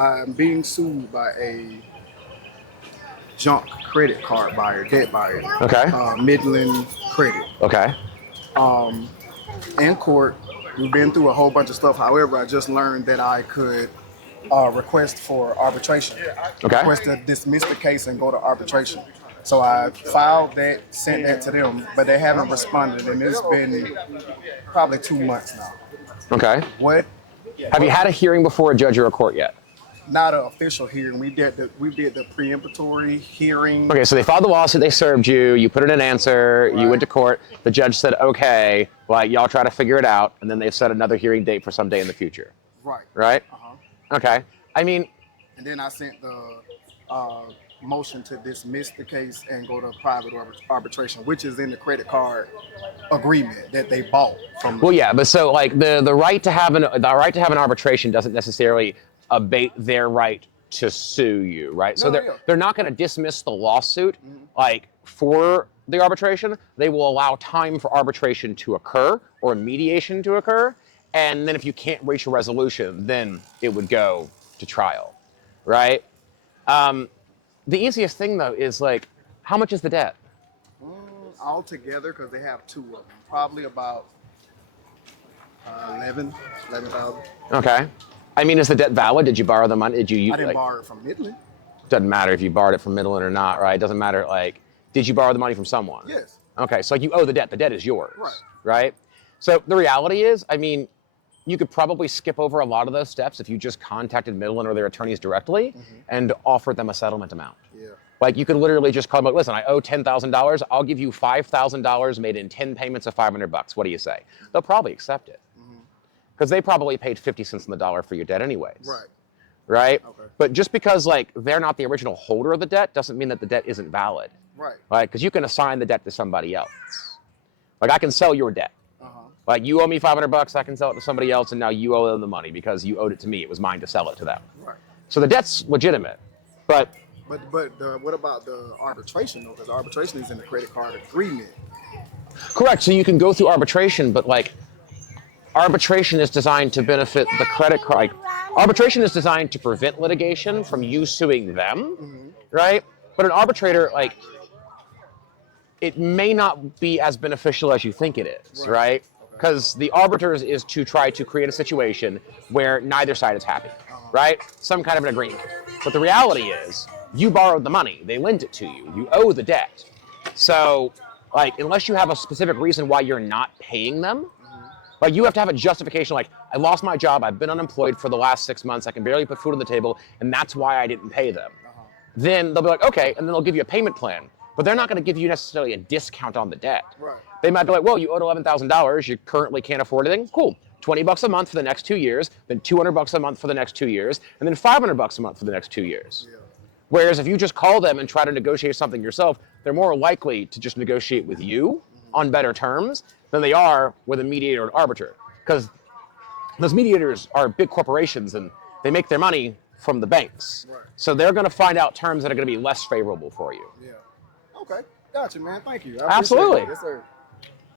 I'm being sued by a junk credit card buyer, debt buyer. Okay. Midland Credit. Okay. In court, we've been through a whole bunch of stuff. However, I just learned that I could request for arbitration. Okay. Request to dismiss the case and go to arbitration. So I filed that, sent that to them, but they haven't responded, and it's been probably 2 months now. Okay. What? Have you had a hearing before a judge or a court yet? Not an official hearing. We did the preemptory hearing. Okay, so they filed the lawsuit, they served you, you put in an answer, you went to court, the judge said, okay, well, y'all try to figure it out, and then they've set another hearing date for some day in the future. Right. Right? Okay. I mean... And then I sent the motion to dismiss the case and go to private arbitration, which is in the credit card agreement that they bought from. Well, yeah, but so like the right to have an arbitration doesn't necessarily abate their right to sue you, right? So they're not going to dismiss the lawsuit like for the arbitration. They will allow time for arbitration to occur or mediation to occur, and then if you can't reach a resolution, then it would go to trial, right? The easiest thing though is like, how much is the debt? Altogether, because they have two of them, probably about 11,000. Okay. I mean, is the debt valid? Did you borrow the money? Did you? I didn't borrow it from Midland. Doesn't matter if you borrowed it from Midland or not, right? It doesn't matter. Like, did you borrow the money from someone? Yes. Okay, so like you owe the debt. The debt is yours. Right. Right. So the reality is, I mean, you could probably skip over a lot of those steps if you just contacted Midland or their attorneys directly and offered them a settlement amount. Yeah. Like you could literally just call them, like, listen, I owe $10,000. I'll give you $5,000 made in 10 payments of $500. What do you say? They'll probably accept it. Because they probably paid 50 cents on the dollar for your debt anyways. Right. Right? Okay. But just because like they're not the original holder of the debt doesn't mean that the debt isn't valid. Right. Right? Because you can assign the debt to somebody else. Like I can sell your debt. Like you owe me $500, I can sell it to somebody else, and now you owe them the money because you owed it to me. It was mine to sell it to them. Right. So the debt's legitimate, but what about the arbitration though? Because arbitration is in the credit card agreement. correct. So you can go through arbitration, but like arbitration is designed to benefit the credit card. Like, arbitration is designed to prevent litigation from you suing them, right? But an arbitrator, like, it may not be as beneficial as you think it is, right? Because the arbiters is to try to create a situation where neither side is happy, right? Some kind of an agreement. But the reality is, you borrowed the money, they lent it to you, you owe the debt. So, like, unless you have a specific reason why you're not paying them, like you have to have a justification, like, I lost my job, I've been unemployed for the last 6 months, I can barely put food on the table, and that's why I didn't pay them. Then they'll be like, okay, and then they'll give you a payment plan. But they're not going to give you necessarily a discount on the debt. Right. They might be like, well, you owed $11,000, you currently can't afford anything. Cool. $20 a month for the next 2 years, then $200 a month for the next 2 years, and then $500 a month for the next 2 years. Yeah. Whereas if you just call them and try to negotiate something yourself, they're more likely to just negotiate with you on better terms than they are with a mediator or an arbiter. Because those mediators are big corporations and they make their money from the banks. Right. So they're going to find out terms that are going to be less favorable for you. Yeah. Okay. Gotcha, man. Thank you. Absolutely. Yes, sir.